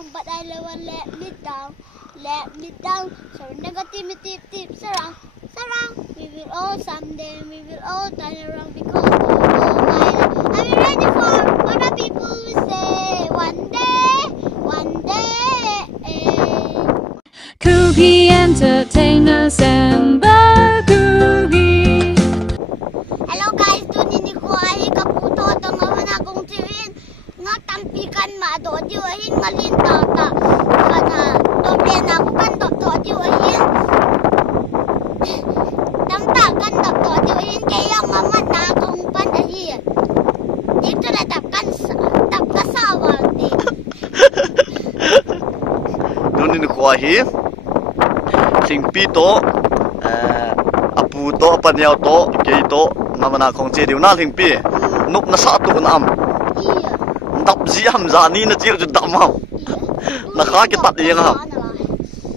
ground, but I never let me down. Let me down. So negativity tips around. We will all someday, we will all turn around because oh my life. Are we ready for other people will say one day. Cookie Entertainers and the Cookie. Hello guys, tuni ni ko ay kaputo tong na kong tiwin nga tampikan ma do di wahin ngalin tata kana doble na ko kan do di wahin tamta kan do di wahin kaya mama na kong panahi dito na tap kasawa di tuni ni ko ay singpi to apu to panyaw to kay to namana kong che diu na lingpi nup na sa tu na am dap ziam za ni na chiu ju dap mau na kha ki tat yeng ha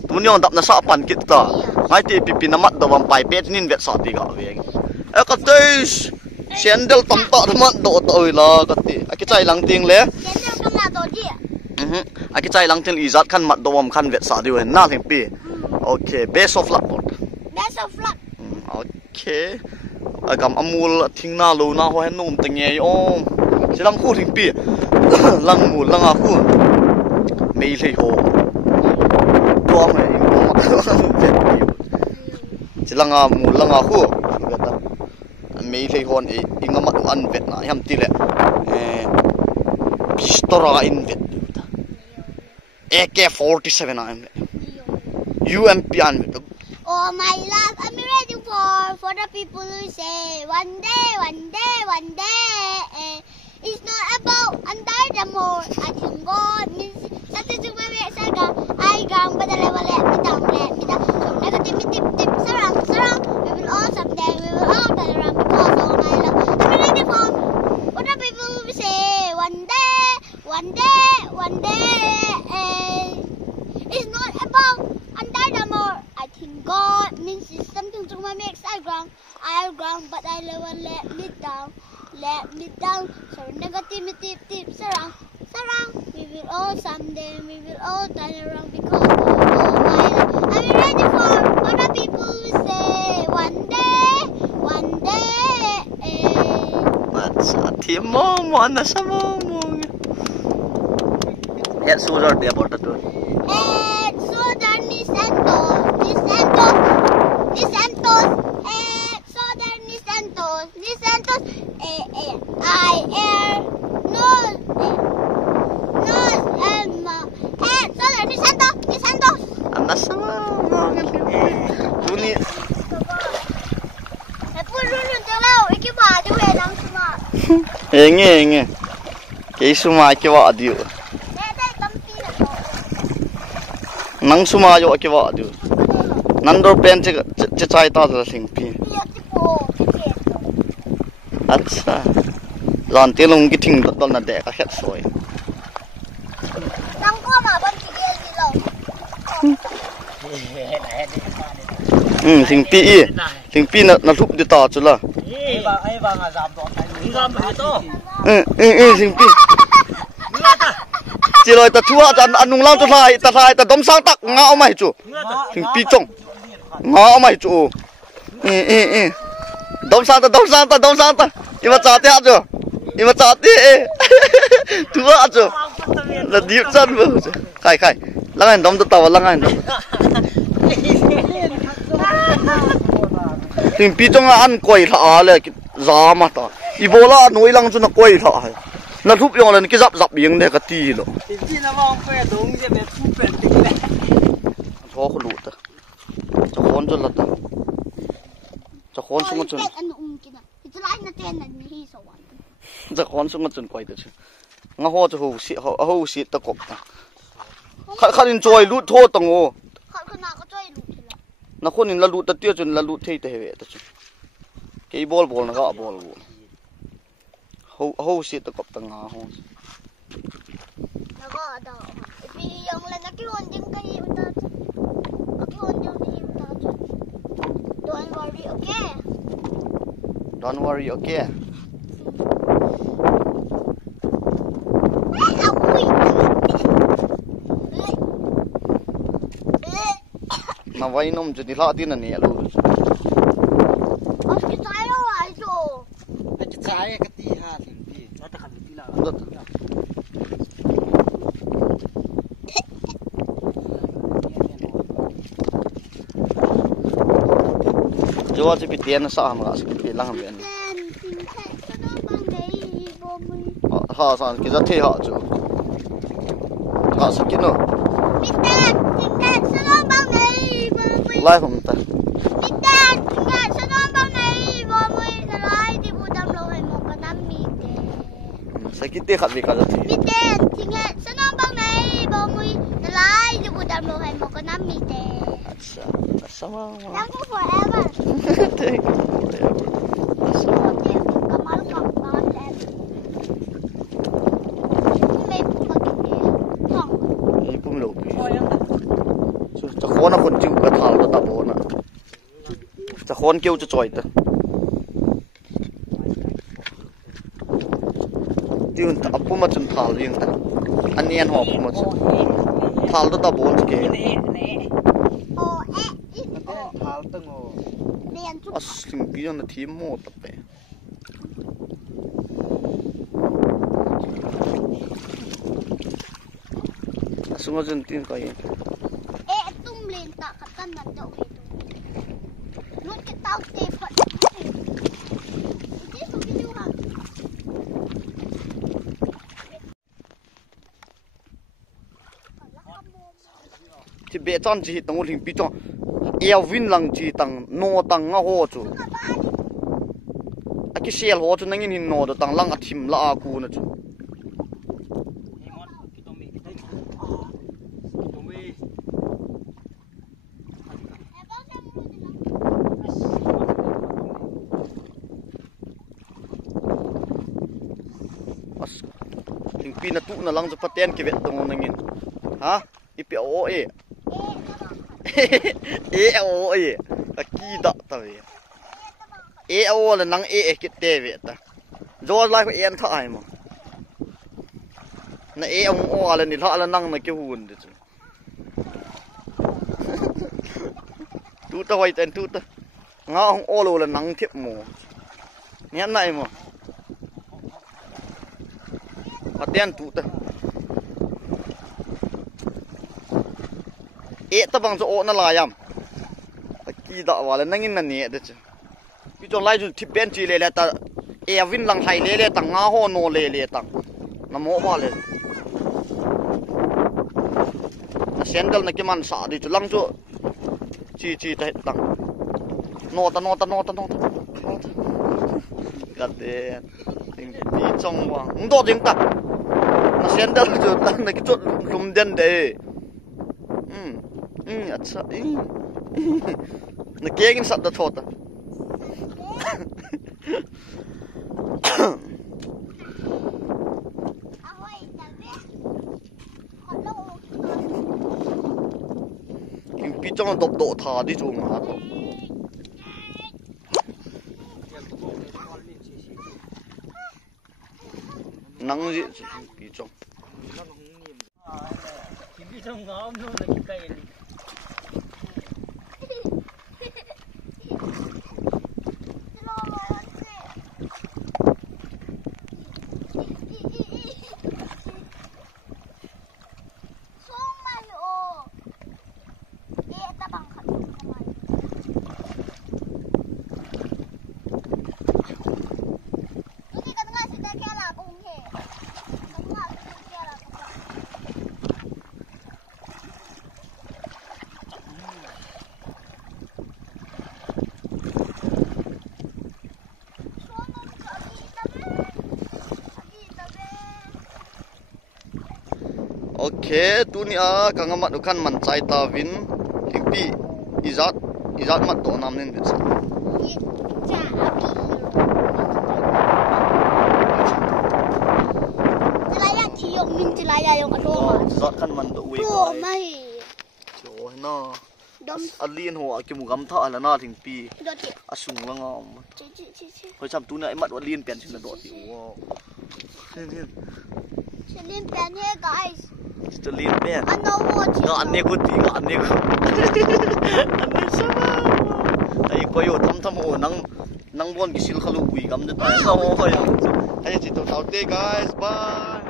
tuni on dap na sa pan kit ta ngai ti pipi na mat do bam pai pet nin vet sa ti ga ve e ka teis sandal tam ta mat do to la ka ti a ki chai lang ting le a ki chai lang ting izat khan mat do bam khan vet sa diu na lingpi okay best of luck okay agam amul thingna lo na ho hen num tenge om silang khu thing pi lang mu lang a khu mei lei ho to me im mo ma silang a mu lang a khu beta mei lei hon e inga ma an vet na yam ti le pistora in vet AK-47 am UMP an vet. Oh my love, I'm ready for the people who say one day. It's not about under the moon. I can go means something to my way. I gang, but I never let me down. So negativity tips around. We will all someday, we will all turn around because oh my love, I'm ready for what the people who say one day. It's not about under the moon. I think God means it's something to my makes I'll ground, but I never let me down. So negativity tips around. We will all someday, we will all turn around because oh my life. Are we ready for other people who say one day? Mas ati mo na sa mo. Ya sudah dia borda tu. Southern Ni Santos, I air North Southern Ni Santos. Anas sama Tuni. Pulun telaw ikiba di welang suma. Enge. Kay suma ki wa diu. Nang suma yo ki wa diu. Nandor pen che chai ta la sing pi. Acha. Lon te lung ki thing dol na de ka het soi. Nang ko ma ban ki ge ni lo. Sing pi na thup de ta chu la. Ai ba nga zam do tai ngam he to. Sing pi. Chỉ rồi ta thua anh nung lang ta thai ta đom sang tak ngao mai chu thing pi chong ngao mai chu đom sang ta ima cha te chu thua chu là điệp chân vừa khai lang anh đom ta lang anh thing pi chong ăn quẩy thả le giá mà ta ibola nuôi lang chu na quẩy thả nó thúc用了你给zap赢那个地了。你那往快东西别出本地了。错个路的，这换着了的，这换什么准？这换什么准贵的去？我好就好些的国的，看人追路拖动哦。那可能那路的丢准那路推的嘿的去，给ball那个 ball。hô xịt tập tầng ngà hô. Don't worry, okay. na vai nom chu ti la tin ani lu Os que sai lo ai jo. Cái trái cái tí ha thì nó ta khẩn tí là jo chi pi tian sa ma sa pi lang ben Ten tin khe sa no bang nei bo mi. ha san ki za the ha chu ha sa ki no Mi ten tin khe sa no bang nei bo mi. lai hom ta Mi ten tin khe sa no bang nei bo mi. Na lai di bu dam lo hai mo ka nam mi te. sa ki te khat vi ka za the Mi ten tin khe sa no bang nei bo mi. Na lai di bu dam lo hai mo ka nam mi te. acha sama Thank you forever. thank you forever sama Kamal kamal em. Mấy phút mà kịp đi. Không. ni pum lo pi thôi em chu cha khona kon chu ka thal ta bo na cha khon keu chu choi ta tiun ta apu ma chun thal ring ta anian ho pu ma chu thal ta bo ke Ồ ế ít thảo từng hồ đèn chút. asling bi na thi mo ta pe sunga jun tin ka yin Ế tung lên tạ cả tân là đậu về tụng. Nút cái tao tê phận. Thế không biết hả? ti be chan chi tong ling pi chong elvin lang chi tang no tang nga ho chu a ki sel ho chu nangin hin no do tang lang a thim la a ku na chu as ling pi na tu na lang chu paten ki vet tong nangin ha ipi o e e o e a ki da ta ve e o la nang e ki te ve ta zo lai ko en tha ai mo na e ong o ala ni tha la nang na ki hun de chu tu ta hoi ten tu ta nga ong o lo la nang thiep mo nya nai mo paten tu ta e ta bang zo o na la yam ki da wala nangin na ne de chu pi chon lai ju thi pen chi le le ta e win lang hai le le ta nga ho no le le ta na mo ba le na sendal na ki man sa di chu lang chu chi chi ta tang no ta ga de ting pi chong wa ndo jing ta na sendal ju lang na ki chu lum den de अच्छा न केगिन सद्दा छोता Ahoy tabe. Hello. ing pi chong dop do tha di chu nga nang ji pi chong chỉ biết trong ngõ luôn là cái cây này ok tu ni a kanga mat kan man chai ta vin pi izat mat to nam nen bit zat kan man to we cho na alien ho ki mu gam tha ala na thing pi asung la ngom hoi cham tu na mat alien pen chin na do ti wo Celine pen here guys. จะลีนเนี่ย Ano watch? ก็อันนี้กูตีก็อันนี้กูอันนี้ใช่ไหมไอ้ก็อยู่ทำโอ้นังบอลกิสิลขลุ่ยกำจะตายโอ้ยไอ้จิตตัวเท่าเต้ guys bye